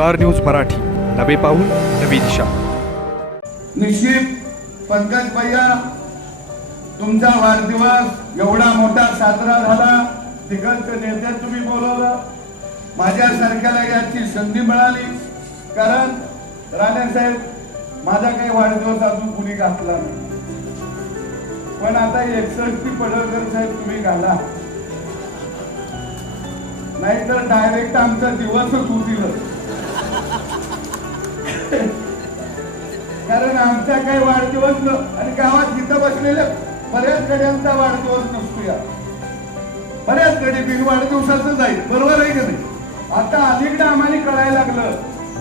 Star news Marathi, नवे पाऊल नवी दिशा. निश्चित पंकज भैया, तुमचा वाढदिवस एवढा मोठा साजरा झाला, दिग्गज नेते तुम्ही बोलवलं, माझ्यासारख्याला याची संधी मिळाली. कारण राणे साहेब, माझा काही वाढदिवस अजून कुणी घातला नाही, पण आता 61 पडळकर साहेब तुम्ही घाला, नाहीतर डायरेक्ट आमचा दिवसच होतील. कारण आमचा काही वाढदिवस आणि गावात इथं बसलेल्या बऱ्याच गड्यांचा वाढदिवस नसतो. या बऱ्याच गडी बिन वाढदिवसाचं जाईल, बरोबर आहे की नाही. आता अलीकडे आम्हाला कळायला लागलं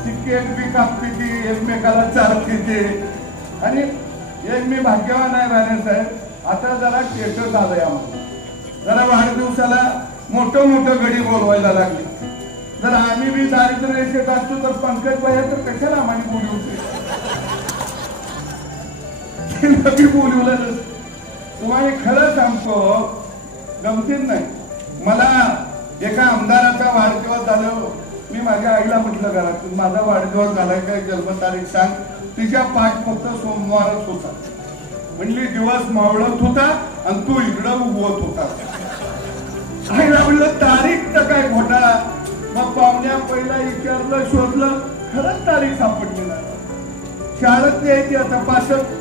की केक बी कापते ती, एकमेकाला चालते ते, आणि एक मी भाग्यवान आहे राणे साहेब, आता जरा स्टेटस आलंय आम्हाला, जरा वाढदिवसाला मोठं गडी बोलवायला लागली. जर आम्ही बी दारिद्र्य रेषेत असतो तर पंकज भैया तर कशाला आम्हाला बोलवते, बोलवलं. तुम्हाला खरं सांगतो, गमतीत नाही. मला एका आमदाराचा वाढदिवस झाला, मी माझ्या आईला म्हटलं घरातून माझा वाढदिवस झालाय काय, जन्मतारीख सांग. तिच्या पाठ फक्त सोमवारच होता. म्हणली दिवस मावळत होता आणि तू इकडं उभवत होता. आईला म्हणलं तारीख तर काय घोटाळा. मग पाहुण्या पहिला विचारलं, शोधलं, खरंच तारीख सापडली नाही. शाळेत यायची आता पासत.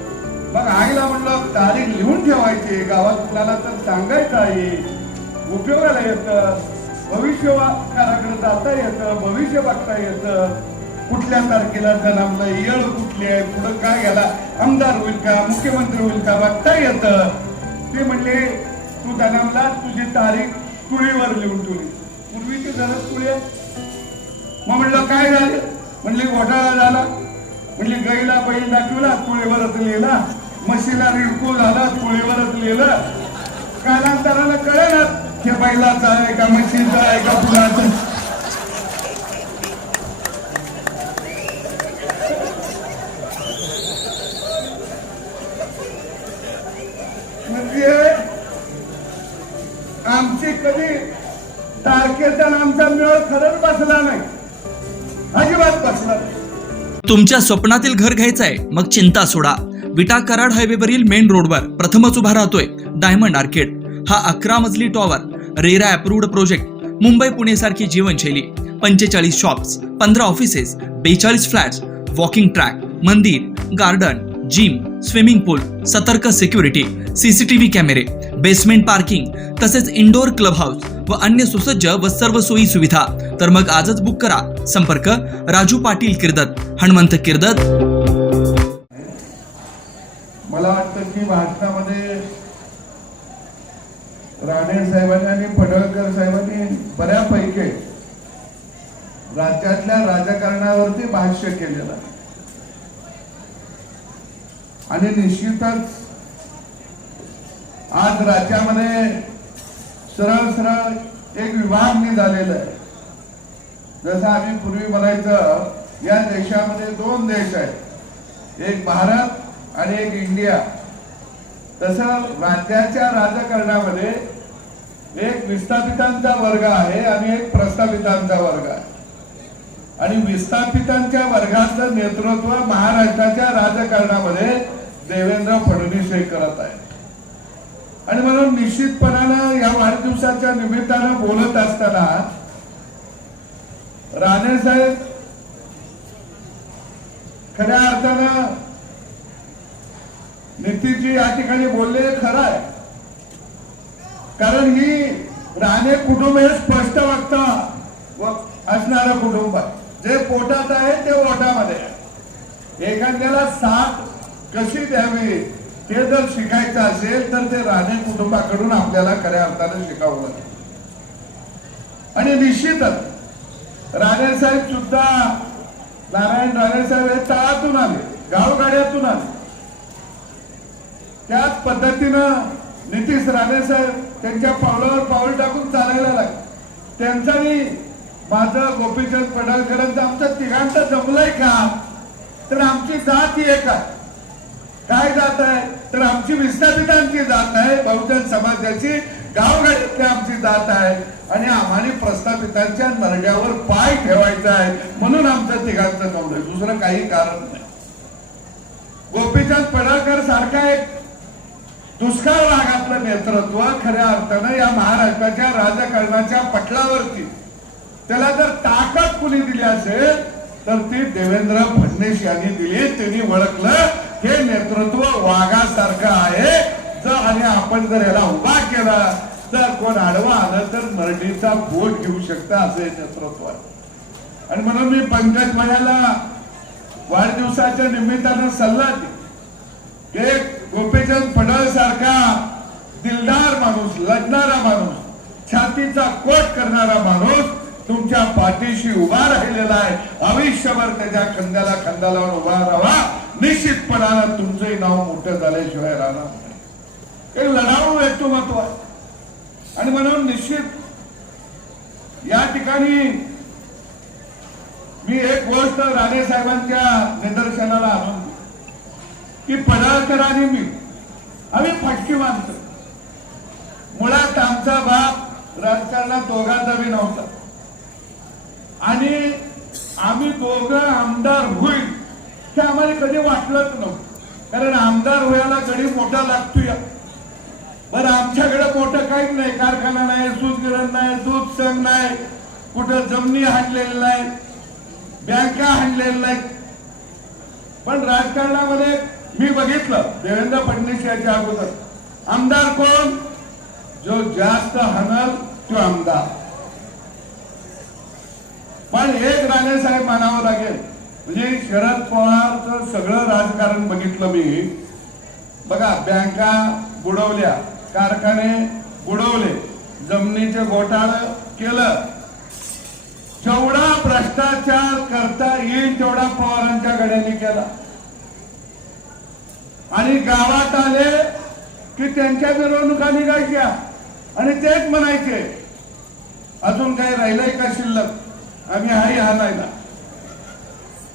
मग आईला म्हणलं तारीख लिहून ठेवायची, गावात कुणाला तर सांगायचं आहे, उपयोगाला येतं, भविष्यकाराकडे जाता येतं, भविष्य बघता येतं. कुठल्या तारखेला जन्मलं, येळ कुठली आहे, पुढं काय गेला, आमदार होईल का, मुख्यमंत्री होईल का, बघता येतं. ते म्हणले तू जन्मला, तुझी तारीख तुळीवर लिहून ठेवली. पूर्वीची जरच तुळी आहे. मग म्हणलं काय झालं, म्हणले घोटाळा झाला. म्हणले गाईला बैल दाखवला, तुळीवरच लिहिला, म्हशीला रिडकू झाला, तुळीवरच लिहिलं. कालांतराला कळेना हे बैलाचा आहे का, म्हशीचा आहे का, फुलाचा. म्हणजे आमची कधी तारखेचा आमचा मेळ खरंच बसला नाही, अजिबात बसला नाही. तुमच्या स्वप्नातील घर घ्यायचंय, मग चिंता सोडा. विटा कराड हायवेवरील मेन रोडवर प्रथमच उभा राहतोय डायमंड आर्केड. हा 11 मजली tower, RERA approved project. Mumbai Pune सारखी जीवनशैली, 45 shops, 15 offices, 42 flats, walking track, मंदिर, गार्डन, जिम, स्विमिंग पूल, सतर्क सिक्युरिटी, सीसीटीव्ही कॅमेरे, बेसमेंट पार्किंग, तसेच इंडोर क्लब हाऊस व अन्य सुसज्ज व सर्व सोयी सुविधा. तर मग आजच बुक करा. संपर्क राजू पाटील किर्दत, हनुमंत किर्दत. मला वाटतं की भारतामध्ये राणे साहेबांनी आणि पडळकर साहेबांनी बऱ्यापैकी राज्यातल्या राजकारणावरती भाष्य केलेलं आहे. आणि निश्चितच आज राज्यामध्ये सरळ एक विभागणी झालेला आहे. जसं आम्ही पूर्वी म्हणायचं, या देशामध्ये 2 देश आहेत, एक भारत आणि एक इंडिया. तसं राज्याच्या राजकारणामध्ये एक विस्थापितांचा वर्ग आहे आणि एक प्रस्थापितांचा वर्ग आहे. आणि विस्थापितांच्या वर्गाचं नेतृत्व महाराष्ट्राच्या राजकारणामध्ये देवेंद्र फडणवीस हे करत आहे. आणि म्हणून निश्चितपणानं या वाढदिवसाच्या निमित्तानं बोलत असताना राणे साहेब खऱ्या अर्थानं नीतीजी या ठिकाणी बोलले खरं आहे. कारण ही राणे कुटुंब हे स्पष्ट वक्ता असणारं कुटुंब आहे. जे पोटात आहे ते ओठामध्ये आहे. एखाद्याला साथ कशी द्यावी हे जर शिकायचं असेल तर ते राणे कुटुंबाकडून आपल्याला खऱ्या अर्थानं शिकावं लागेल. आणि निश्चितच राणे साहेब सुद्धा, नारायण राणे साहेब हे तळातून आले, गावगाड्यातून आले. त्याच पद्धतीनं नितीश राणे साहेब त्यांच्या पावलावर पाऊल टाकून चालायला लागले. त्यांचाही माझं गोपीचंद पडळकरांचं आमचं तिघांचं जमलंय का, तर आमची जात एक आहे. काय जात आहे, तर आमची विस्थापितांची जात आहे, बहुजन समाजाची गावगाड्यातली आमची जात आहे. आणि आम्हाला प्रस्थापितांच्या नरड्यावर पाय ठेवायचा आहे, म्हणून आमचं तिघांचं कौल, दुसरं काही कारण नाही. गोपीचंद पडळकर सारखा एक दुष्काळ भागातलं नेतृत्व खऱ्या अर्थानं या महाराष्ट्राच्या राजकारणाच्या पटलावरती त्याला जर ताकद कुणी दिली असेल तर ती देवेंद्र फडणवीस यांनी दिली. त्यांनी ओळखलं हे नेतृत्व वाघासारखं आहे आणि आपण जर याला उभा केला तर कोण आडवा आलं तर मराठीचा बोट घेऊ शकता असं हे नेतृत्व आहे. आणि म्हणून मी पंकज भैयाला वाढदिवसाच्या निमित्तानं सल्ला दिला की गोपीचंद पडळ सारखा दिलदार माणूस, लढणारा माणूस, छातीचा कोट करणारा माणूस तुमच्या पाठीशी उभा राहिलेला आहे. आयुष्यभर त्याच्या खांद्याला खांदा लावून उभा राहा. निश्चितपणानं तुमचंही नाव मोठं झाल्याशिवाय राहणार नाही. एक लढाऊ व्यक्तिमत्व आहे आणि म्हणून निश्चित या ठिकाणी मी एक गोष्ट राणे साहेबांच्या निदर्शनाला आणून की पडळकर मी आम्ही फटकी मानतो. मुळात आमचा बाप राजकारणात दोघांचा बी नव्हता आणि आम्ही दोघं आमदार होईल हे आम्हाला कधी वाटलंच नव्हतं. कारण आमदार व्हायला गडी मोठा लागतोय. बरं आमच्याकडे मोठं काहीच नाही, कारखाना नाही, सूतगिरण नाही, दूध संघ नाही, कुठं जमिनी हाणलेली नाही, बँका हाणलेल्या नाहीत. पण राजकारणामध्ये मी बघितलं देवेंद्र फडणवीस याच्या अगोदर आमदार कोण, जो जास्त हाणल तो आमदार. पण एक राणे साहेब मानावं लागेल, म्हणजे शरद पवारचं सगळं राजकारण बघितलं मी. बघा बँका बुडवल्या, कारखाने बुडवले, जमिनीचे घोटाळा केलं, जेवढा भ्रष्टाचार करता येईल तेवढा पवारांच्या गड्याने केला. आणि गावात आले की त्यांच्या मिरवणुका निघायच्या आणि तेच म्हणायचे अजून काही राहिलंय का शिल्लक, आम्ही हाही हाणायला.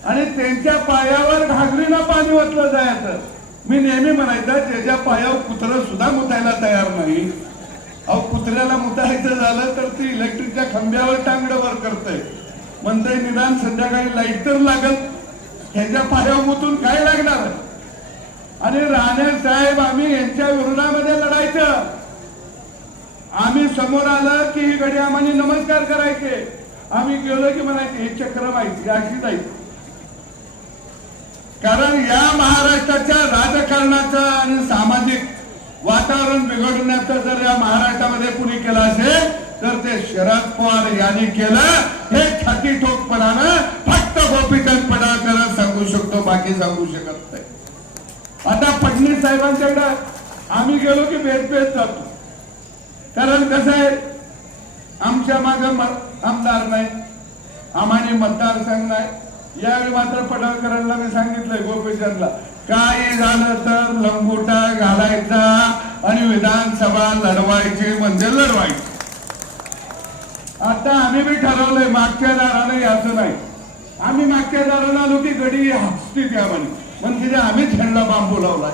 आणि त्यांच्या पायावर घागरीनं पाणी ओतलं जायचं. मी नेहमी म्हणायचं त्याच्या पायावर कुत्रं सुद्धा मुतायला तयार नाही. अहो कुत्र्याला मुतायचं झालं तर ती इलेक्ट्रिकच्या खांब्यावर टांगडं वर करतंय, म्हणतंय निदान संध्याकाळी लाईट तर लागल, ह्याच्या पायावर मुतून काय लागणार. आणि राणे साहेब आम्ही यांच्या विरोधामध्ये लढायचं. आम्ही समोर आलं की ही गडी आम्हाला नमस्कार करायचे, आम्ही गेलो की म्हणायचे हे चक्र माहिती अशी जायची. कारण या महाराष्ट्राच्या राजकारणाचं आणि सामाजिक वातावरण बिघडवण्याचं जर या महाराष्ट्रामध्ये कुणी केलं असेल तर ते शरद पवार यांनी केलं. हे छाती ठोकपणानं फक्त गोपीचंद पडळकर सांगू शकतो, बाकी सांगू शकत नाही. आता फडणवीस साहेबांच्याकडे आम्ही गेलो की भेट जातो. कारण कसं आहे आमच्या मागे आमदार नाही, आम्हाला मतदारसंघ नाही. यावेळी मात्र पडळकरांना मी सांगितलंय गोपीचंदला काही झालं तर लंगोटा घालायचा आणि विधानसभा लढवायची म्हणजे लढवायची. आता आम्ही बी ठरवलंय मागच्या दारानं याचं नाही. आम्ही मागच्या दारानं आलो की गडी हसती त्या म्हणजे आम्हीच ह्यांना बांबू लावला.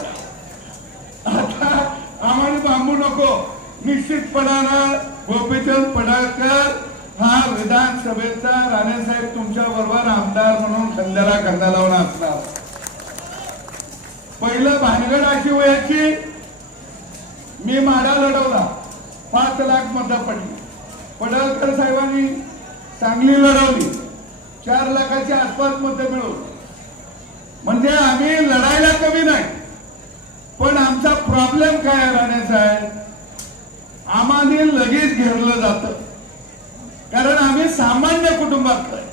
आता आम्हाला बांबू नको. निश्चितपणानं गोपीचंद पडळकर हा विधानसभेचा राणेसाहेब तुमच्या बरोबर आमदार म्हणून खांद्याला खांदा लावून असणार. पहिलं भानगड अशी वयाची मी माडा लढवला, 5 लाख मतं पडली. पडळकर साहेबांनी चांगली लढवली, 4 लाखाच्या आसपास मतं मिळवली. म्हणजे आम्ही लढायला कमी नाही. पण आमचा प्रॉब्लेम काय आहे राणे साहेब, आम्हाला लगेच घेरलं जातं. कारण आम्ही सामान्य कुटुंबात आहे.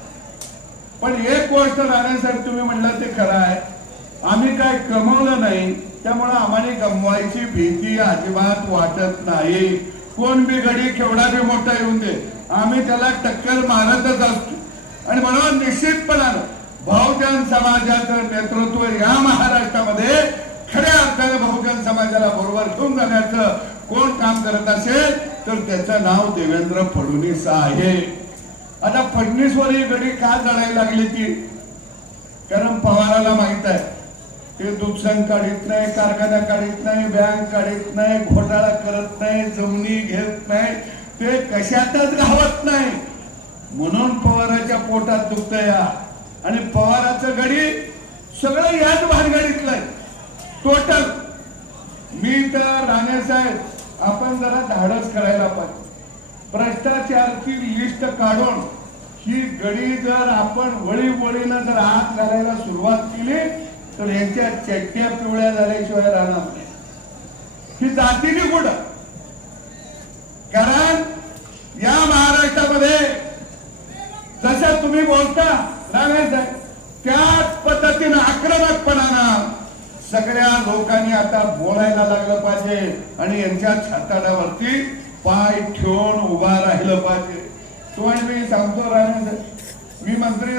पण एक गोष्ट राणे साहेब तुम्ही म्हणलं ते खरं आहे, आम्ही काय कमवलं नाही त्यामुळे आम्हाला गमवायची भीती अजिबात वाटत नाही. कोण बी गडी केवढा बी मोठा येऊन दे आम्ही त्याला टक्कर मारतच असतो. आणि म्हणून निश्चितपणानं बहुजन समाजाचं नेतृत्व या महाराष्ट्रामध्ये खऱ्या अर्थाने बहुजन समाजाला बरोबर घेऊन जाण्याचं कोण काम करत असेल तर त्याचं नाव देवेंद्र फडणवीस आहे. आता फडणवीसवर ही गडी का लढायला लागली ती, कारण पवाराला माहित आहे ते दूध संघ काढीत नाही, कारखाना काढीत नाही, बँक काढीत नाही, घोटाळा करत नाही, जमिनी घेत नाही, ते कशातच राहत नाही. म्हणून पवाराच्या पोटात दुखतंय आणि पवाराचं गडी सगळं याच भानगडीतलं आहे टोटल. मी तर राणे साहेब आपण जरा धाडस करायला पाहिजे. भ्रष्टाचारची लिस्ट काढून ही गडी जर आपण वळीवळीनं जर हात घालायला सुरुवात केली तर यांच्या चट्ट्या पिवळ्या झाल्याशिवाय राहणार नाही. ही जातीने कुठं, कारण या महाराष्ट्रामध्ये जसं तुम्ही बोलता राणे साहेब त्याच पद्धतीनं आक्रमकपणानं सगळ्या लोकांनी आता बोलायला लागलं पाहिजे आणि यांच्या छाताडावरती पाय ठेवून उभा राहिलं पाहिजे. तुम्हाला मी सांगतो राणे साहेब, मी मंत्री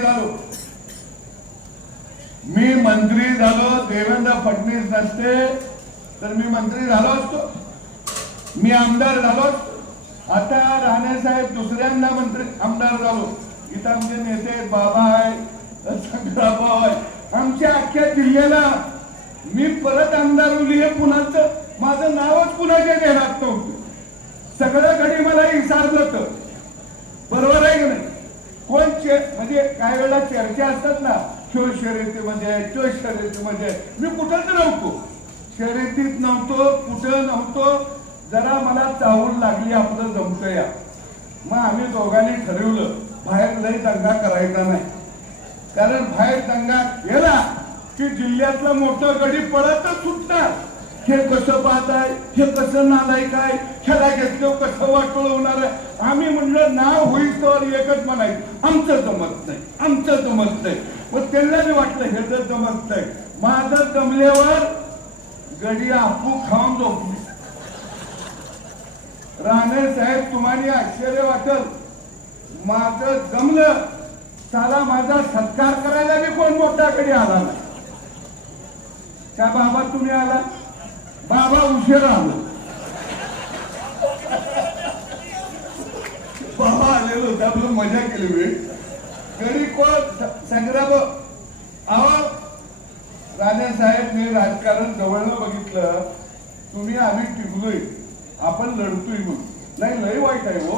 झालो. देवेंद्र फडणवीस नसते तर मी मंत्री झालो असतो, मी आमदार झालो असतो. आता राणे साहेब दुसऱ्यांदा आमदार झालो. इथं आमचे नेते बाबा आहे, संग्रामभाऊ आहे, आमच्या अख्ख्या जिल्ह्याला मी परत आमदार होली हे पुण्याचं माझं नावच पुण्याच्या देण्यात नव्हतं. सगळं घडी मला विचारलं होतं, बरोबर आहे की नाही. कोण म्हणजे काही वेळा चर्चा असतात ना, शो शर्यतीमध्ये मी कुठंच नव्हतो, शर्यतीत नव्हतो, कुठं नव्हतो. जरा मला चावून लागली आपलं जमतं या, मग आम्ही दोघांनी ठरवलं बाहेर लई दंगा करायचा नाही. कारण बाहेर दंगा गेला की जिल्ह्यातलं मोठं गडी पळतच सुटणार. हे कसं पाहताय, हे कसं नालायक आहे, ह्याला घेतलं कसं वाटोळ होणार आहे. आम्ही म्हणलं नाव होईल तर एकच म्हणायचं आमचं जमत नाही, आमचं जमत नाही. मग त्यांना बी वाटलं हे जर जमत नाही. माझं जमल्यावर गडी आपू खाऊन झोपली. राणे साहेब तुम्हाला आश्चर्य वाटल, माझं जमलं साला माझा सत्कार करायला बी कोण मोठा गडी आला नाही. त्या बाबा तुम्ही आला, बाबा उशिरा आलो. बाबा आलेलो होते, आपलं मजा केली वेळ. गडी कोण संग्राम अहो राणे साहेब, मी राजकारण जवळनं बघितलं. तुम्ही आम्ही टिकलोय, आपण लढतोय म्हणून नाही, लय वाईट आहे हो.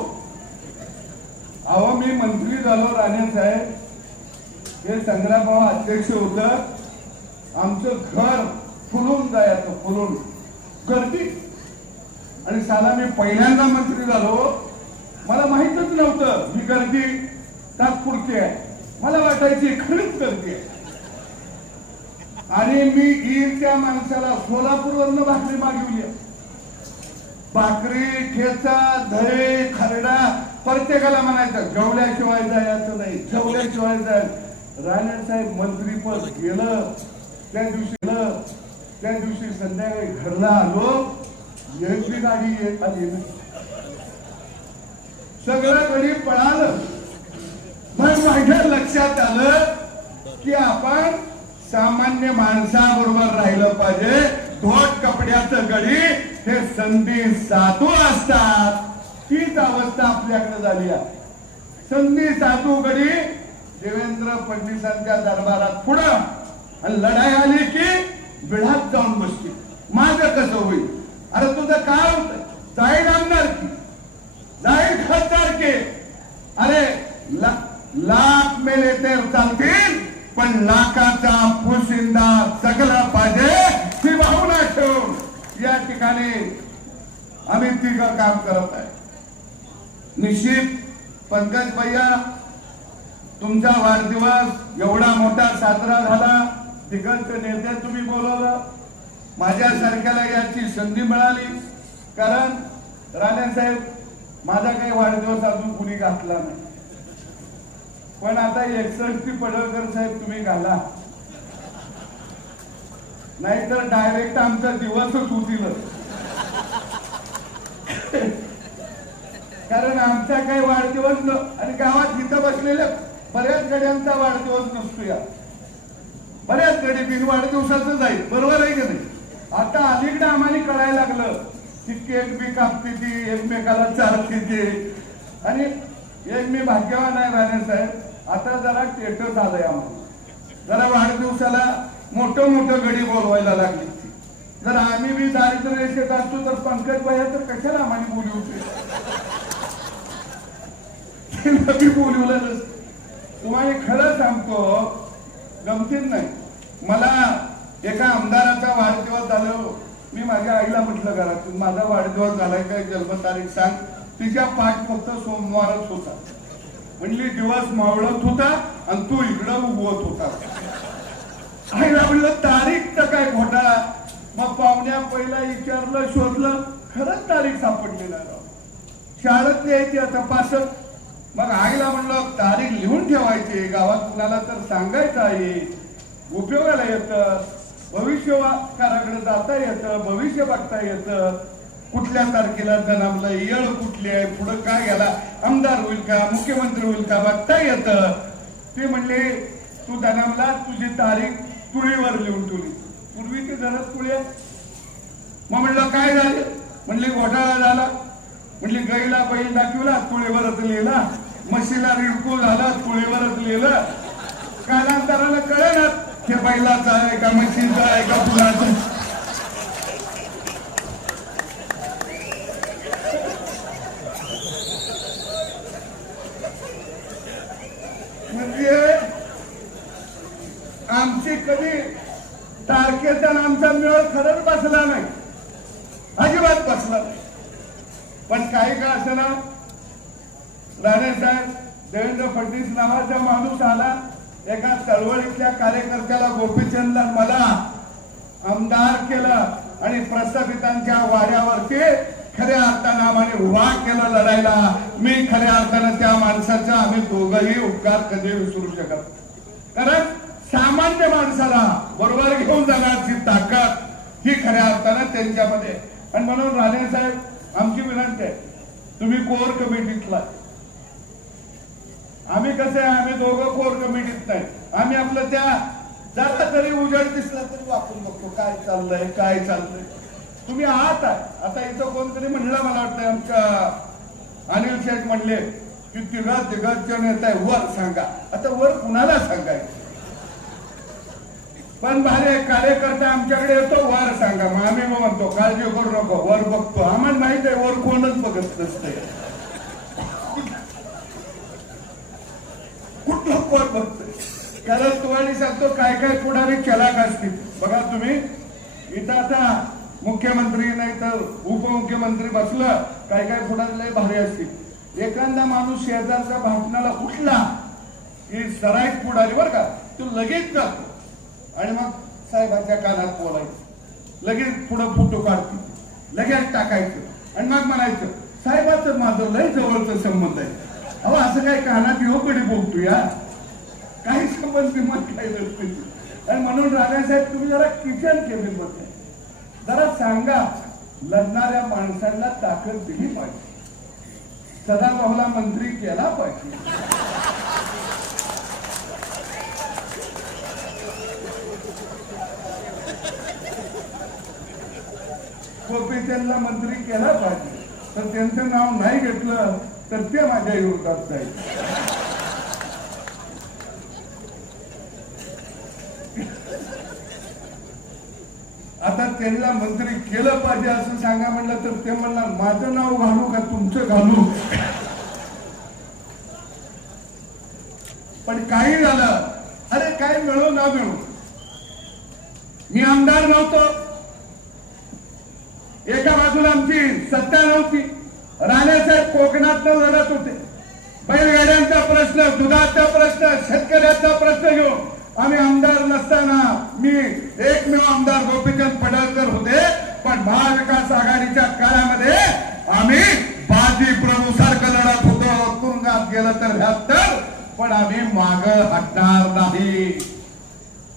अहो मी मंत्री झालो राणे साहेब, हे संग्रामभाऊ अध्यक्ष होत, आमचं घर फुलून जायचं, फुलून गर्दी. आणि साला मी पहिल्यांदा मंत्री झालो, मला माहितच नव्हतं ही गर्दी तात्पुरती आहे. मला वाटायची खरीच गर्दी आहे. आणि मी येईल त्या माणसाला सोलापूरवरनं भाकरी मागवली, भाकरी, ठेचा, दही, खरडा, प्रत्येकाला म्हणायचं जेवल्याशिवाय जायचं नाही, जेवल्याशिवाय जायचं. राणे साहेब मंत्रीपद गेलं त्या दिवशी संध्याकाळी घरला आलो, एक बी गाडी येत आली नाही, सगळं गडी पळालं. मग माझ्या लक्षात आलं की आपण सामान्य माणसाबरोबर राहिलं पाहिजे. धोट कपड्याचं गडी हे संधी साधू असतात, तीच अवस्था आपल्याकडे झाली आहे. संधी साधू गडी देवेंद्र फडणवीसांच्या दरबारात पुढं आणि लढाई आली की बिळात जाऊन बसते. माझं कसं होईल? अरे तुझं काय होत, जाईल आमदार की जाईल खासदार के, अरे लाख मेले तर चालतील पण लाखाचा फुसिंदा जगला पाहिजे ही भावना ठेवून या ठिकाणी आम्ही तिघं काम करत आहे. निश्चित पंकज भैया, तुमचा वाढदिवस एवढा मोठा साजरा झाला, तिघांचे नेते तुम्ही बोलवलं, माझ्यासारख्याला याची संधी मिळाली. कारण राणे साहेब, माझा काही वाढदिवस अजून कुणी घातला नाही, पण आता 61 पडळकर साहेब तुम्ही घाला, नाहीतर डायरेक्ट आमचा दिवसच होतील. कारण आमचा काही वाढदिवस आणि गावात इथं बसलेल्या बऱ्याच गड्यांचा वाढदिवस नसतो. या बऱ्याच गडी बिन वाढदिवसाचं जाईल, बरोबर आहे की नाही. आता अलीकडे आम्हाला कळायला लागलं की केक बी कापते ती, एकमेकाला चालते ती. आणि एक मी भाग्यवान आहे राणे साहेब, आता जरा स्टेटस आलंय आम्हाला, जरा वाढदिवसाला मोठं मोठं गडी बोलवायला लागली. जर आम्ही बी दारिद्र्य रेषेत असतो तर पंकज भैया तर कशाला आम्हाला बोलू होते, बोलवलं नसतं. तुम्हाला खरं सांगतो, गमतीन नाही. मला एका आमदाराचा वाढदिवस झाला. मी माझ्या आईला म्हटलं घरातून, माझा वाढदिवस झालाय काय, जन्मतारीख सांग. तिच्या पाठ फक्त सोमवारच होता. म्हणली दिवस मावळत होता आणि तू इकडं उगवत होता. आईला म्हणलं तारीख तर काय घोटाळा. मग पाहुण्या पहिला विचारलं, शोधलं, खरंच तारीख सापडली नाही. शाळेत यायची आता पासत. मग आईला म्हणलं तारीख लिहून ठेवायची, गावात कुणाला तर सांगायचं आहे, उपयोगाला येतं, भविष्यकाराकडे जाता येतं, भविष्य बघता येतं. कुठल्या तारखेला जन्मलं, येळ कुठली आहे, पुढं काय गेला, आमदार होईल का, मुख्यमंत्री होईल का बघता येतं. ते म्हणले तू जन्मला, तुझी तारीख तुळीवर लिहून ठेवली. पूर्वी ते जराच तुळ्या. मग म्हणलं काय झालं, म्हणले घोटाळा झाला. म्हणली गाईला बैल दाखवला, तुळीवरच लिहिला. म्हशीला रिडकू झाला, तुळीवरच लिहिलं. कालांतराला कळेना हे बैलाचं आहे का, म्हशीचं आहे का, फुलाचं. म्हणजे आमची कधी तारखेचा आमचा मेळ खरंच बसला नाही, अजिबात बसला नाही. पण काही का असना, राणेसाहेब देवेंद्र फडणवीस नावाचा माणूस आला. एका चळवळीतल्या कार्यकर्त्याला, गोपीचंदला मला आमदार केलं आणि प्रस्थापितांच्या वाड्यावरती खऱ्या अर्थानं आम्हाला उभा केलं लढायला. मी खऱ्या अर्थानं त्या माणसाचा, आम्ही दोघंही उपकार कधी विसरू शकत. कारण सामान्य माणसाला बरोबर घेऊन जाण्याची ताकद ही खऱ्या अर्थानं त्यांच्यामध्ये. आणि म्हणून राणेसाहेब आमची विनंती आहे, तुम्ही कोर कमिटीतला. आम्ही कसं आहे, आम्ही दोघं कोर कमिटीत नाही. आम्ही आपलं त्या जरा तरी उजेड दिसला तरी वापरून बघतो, काय चाललंय काय चाललंय. तुम्ही आहात. आता इथं कोणतरी म्हणलं, मला वाटतं आमच्या अनिल शेठ म्हणले की तिघाचे नेता आहे, वर सांगा. आता वर कुणाला सांगायचं. पण भारे कार्यकर्ता आमच्याकडे येतो, वर सांगा. मग आम्ही म्हणतो काळजी करू नको, वर बघतो. आम्हाला माहित आहे वर कोणच बघत नसते, कुठलं वर बघतोय. कारण तुम्हाला सांगतो काय काय पुढारी चलाक असतील. बघा तुम्ही इथं आता मुख्यमंत्री नाही तर उपमुख्यमंत्री बसलं, काय काय पुढारी लय भारी असतील. एखादा माणूस शेजारच्या भाषणाला उठला की सराईत पुढारी बरं का, तो लगेच जातो आणि मग साहेबांच्या कानात बोलायचं, लगेच पुढं फोटो काढतो, लगेच टाकायचं आणि मग म्हणायचं साहेबाचं माझं लय जवळचा संबंध आहे. अहो असं काय कानात येऊकडे बोलतो या, काही संबंध मत काही नसते. आणि म्हणून राणासाहेब तुम्ही जरा किचन केबिन मध्ये जरा सांगा, लढणाऱ्या माणसांना ताकद दिली पाहिजे, सदाभाऊला मंत्री केला पाहिजे. गोपीचंदला मंत्री केला पाहिजे. तर त्यांचं नाव नाही घेतलं तर ते माझ्या विरोधात जाईल. आता त्यांना मंत्री केलं पाहिजे असं सांगा म्हणलं तर ते म्हणणार माझं नाव घालू का तुमचं घालू. पण काही झालं, अरे काय मिळो ना मिळो, मी आमदार नव्हतो. एका बाजूला आमची सत्ता नव्हती. राणेसाहेब कोकणात लढत होते. बैलगाड्यांचा प्रश्न, दुधाचा प्रश्न, शेतकऱ्याचा प्रश्न घेऊन आम्ही आमदार नसताना मी एकमेव आमदार गोपीचंद पडळकर होते. पण महाविकास आघाडीच्या काळामध्ये आम्ही बाजी प्रभूसारखं लढत होतो. तुरुंगात गेलं तर 72, पण आम्ही माग हटणार नाही.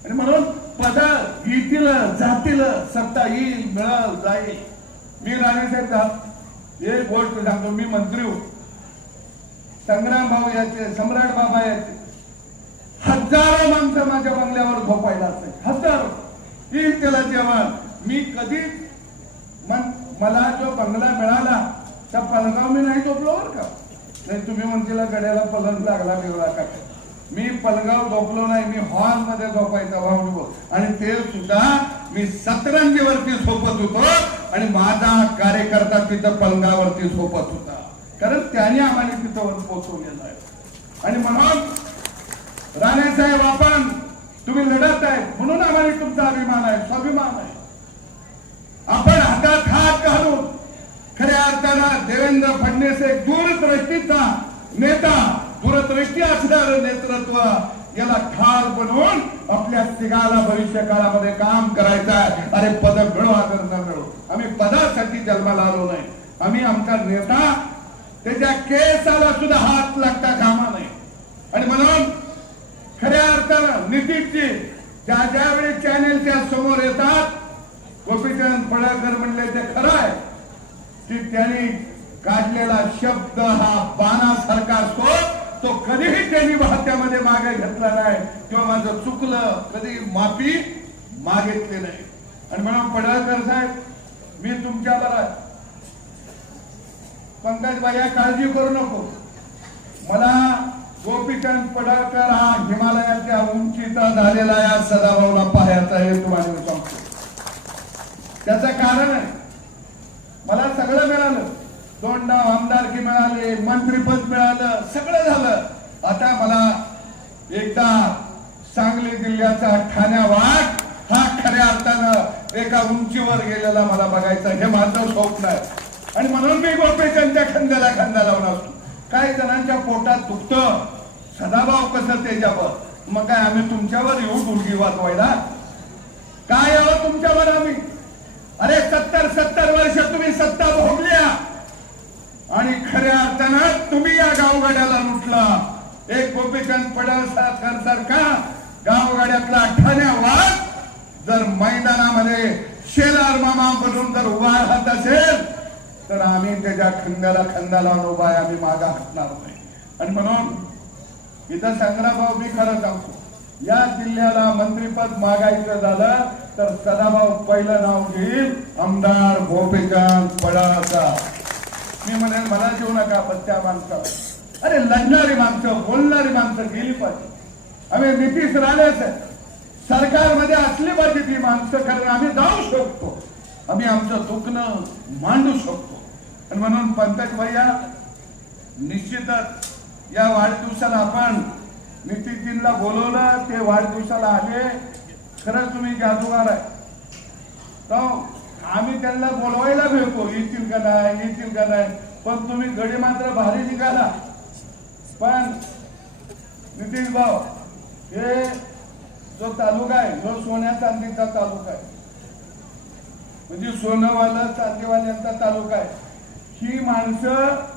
आणि म्हणून पद येतील जातील, सत्ता येईल मिळेल जाईल. मी राणेसाहेब एक गोष्ट सांगतो, मी मंत्री होतो. संग्राम भाऊ याचे, सम्राट बाबा याचे हजारो माणसं माझ्या बंगल्यावर झोपायला असायचे, हजारो. येईल त्याला जेवण. मी कधीच मला जो बंगला मिळाला त्या पलंगावर मी नाही झोपलो बरं का. नाही तुम्ही म्हणतीला गड्याला पलंग लागला वेगळा का. मी पलंगावर झोपलो नाही, मी हॉल मध्ये झोपायचा भाऊ. आणि ते सुद्धा मी सतरंजीवरती झोपत होतो आणि माझा कार्यकर्ता तिथं पलंगावरती झोपत होता. कारण त्याने आम्हाला तिथं पोहोचवलेलं आहे. आणि म्हणून साहेब आपण तुम्ही लढत आहे म्हणून आम्हाला तुमचा अभिमान आहे, स्वाभिमान आहे. आपण हातात हात घालून खऱ्या अर्थानं देवेंद्र फडणवीस एक दूरदृष्टीचा नेता, दूरदृष्टी असणारं नेतृत्व याला ठार बनवून आपल्या तिघाला भविष्य काळामध्ये काम करायचं आहे. अरे पद मिळो अगर न मिळो, आम्ही पदासाठी जन्माला आलो नाही. आम्ही आमचा नेता त्याच्या केसाला सुद्धा हात लागता कामा नाही. आणि म्हणून खऱ्या अर्थानं नितीशजी ज्यावेळी चॅनेलच्या समोर येतात, गोपीचंद पडळकर म्हणले ते खरं आहे की त्यांनी काढलेला शब्द हा बाणासारखा असतो. तो कधीही त्यांनी वाहत्यामध्ये मागे घेतला नाही किंवा माझं चुकलं कधी माफी मागितली नाही. आणि म्हणून पडळकर साहेब, मी तुमच्या बरोबर, पंकज भाई काळजी करू नको. मला गोपीचंद पडळकर हा हिमालयाच्या उंचीचा झालेला या सदाभाऊला पाहायचा हे तुम्हाला सांगतो. त्याचं कारण आहे, मला सगळं मिळालं, 2 नाव आमदारकी मिळाले, मंत्रीपद मिळालं, सगळं झालं. आता मला एकदा सांगली जिल्ह्याचा ठाण्यावाट हा खऱ्या अर्थानं एका उंचीवर गेलेला मला बघायचा, हे माझं स्वप्न आहे. आणि म्हणून मी गोपीचंदच्या खांद्याला खांदा लावून असतो. काही जणांच्या पोटात दुखतं, सदाभाऊ कसं त्याच्यावर, मग काय आम्ही तुमच्यावर येऊ गुडगी वाजवायला? काय यावं तुमच्यावर आम्ही? अरे 70 वर्ष तुम्ही सत्ता भोगल्या आणि खऱ्या अर्थानं तुम्ही या गावगाड्याला लुटला. एक गोपीचंद पडळकर सारखा गावगाड्यातला ठाण्यावाद जर मैदानामध्ये शेलार मामा बनून जर उभा राहत असेल तर आम्ही त्याच्या खांद्याला खांदा लावून उभा आहे, आम्ही मागा हटणार नाही. आणि म्हणून इथं संग्रामभाऊ, मी खरं सांगतो, या जिल्ह्याला मंत्रीपद मागायचं झालं तर सदाभाऊ पहिलं नाव घेईल, आमदार गोपीचंद पडळकर. मी म्हणेन मला देऊ नका, पण त्या माणसाला, अरे लढणारी माणसं, बोलणारी माणसं गेली पाहिजे. आम्ही नितीश राणेच सरकारमध्ये असली पाहिजे ती माणसं, कारण आम्ही जाऊ शकतो, आम्ही आमचं दुखणं मांडू शकतो. आणि म्हणून पंकज भैया, निश्चितच या वाढदिवसाला आपण नितीशजींना बोलवलं, ते वाढदिवसाला आले. खरंच तुम्ही जादूगार आहे. तो आम्ही त्यांना बोलवायला भेटतो, येतील का नाही, पण तुम्ही गडी मात्र भारी निघाला. पण नितीश भाऊ, हे जो तालुका आहे, जो सोन्या चांदीचा तालुका आहे, म्हणजे सोनवाला चांदीवाल्यांचा तालुका आहे, ही माणसं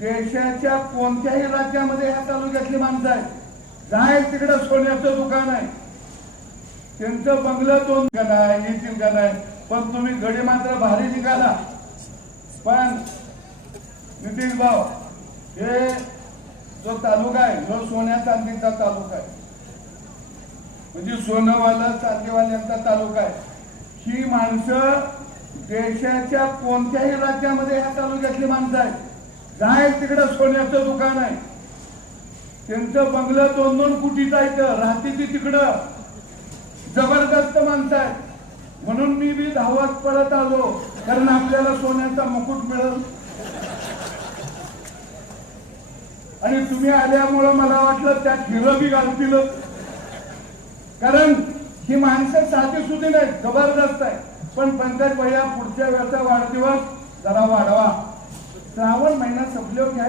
देशाच्या कोणत्याही राज्यामध्ये ह्या तालुक्यातली माणसं आहेत. जाईल तिकडं सोन्याचं दुकान आहे, त्यांचं बंगलं 2 का नाही, येतील का नाही, पण तुम्ही गडी मात्र भारी निघाला. पण नितीश भाऊ, हे जो तालुका आहे, जो सोन्या चांदीचा तालुका आहे, म्हणजे सोनवाला चांदीवाल्यांचा तालुका आहे, ही माणसं देशाच्या कोणत्याही राज्यामध्ये ह्या तालुक्यातली माणसं आहेत. जाईल तिकडं सोन्याचं दुकान आहे, त्यांचं बंगलं 2-2 कोटीचं आहे, राहते ती तिकडं, जबरदस्त माणसं आहेत. म्हणून मी बी धावत पळत आलो, कारण आपल्याला सोन्याचा मुकुट मिळेल. आणि तुम्ही आल्यामुळं मला वाटलं त्यात हिरं बी घालतील, कारण ही माणसं साधी सुधी नाही, जबरदस्त आहे. पण पंकज भैया, पुढच्या वेळचा वाढदिवस जरा वाढवा. श्रावण महिना संपल्यावर घ्या.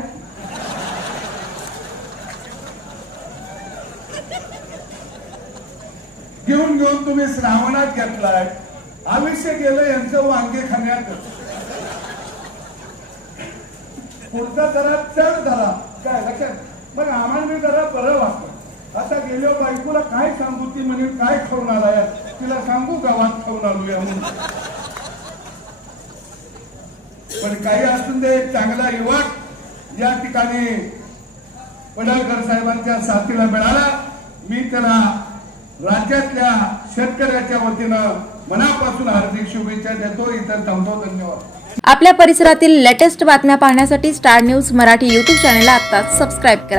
घेऊन तुम्ही श्रावणात घेतलाय, आयुष्य गेलं यांचं वांगे खाण्यात. पुढचा जरा चढ धरा, काय लक्षात, मग आम्हाला जरा बरं वाटतं. आता गेलो बायकोला काय सांगू, ती म्हणे काय खाऊन आलाय, तिला सांगू गावात खाऊन आलोय म्हणून. पण काही असून दे, चांगला युवक या ठिकाणी पडळकर साहेबांच्या साथीला मिळाला. मी त्याला राज्यातल्या शेतकऱ्याच्या वतीनं मनापासून हार्दिक शुभेच्छा देतो. इतर थांबतो. धन्यवाद. आपल्या परिसरातील लेटेस्ट बातम्या पाहण्यासाठी स्टार न्यूज मराठी यूट्यूब चॅनलला आत्ताच सबस्क्राईब करा.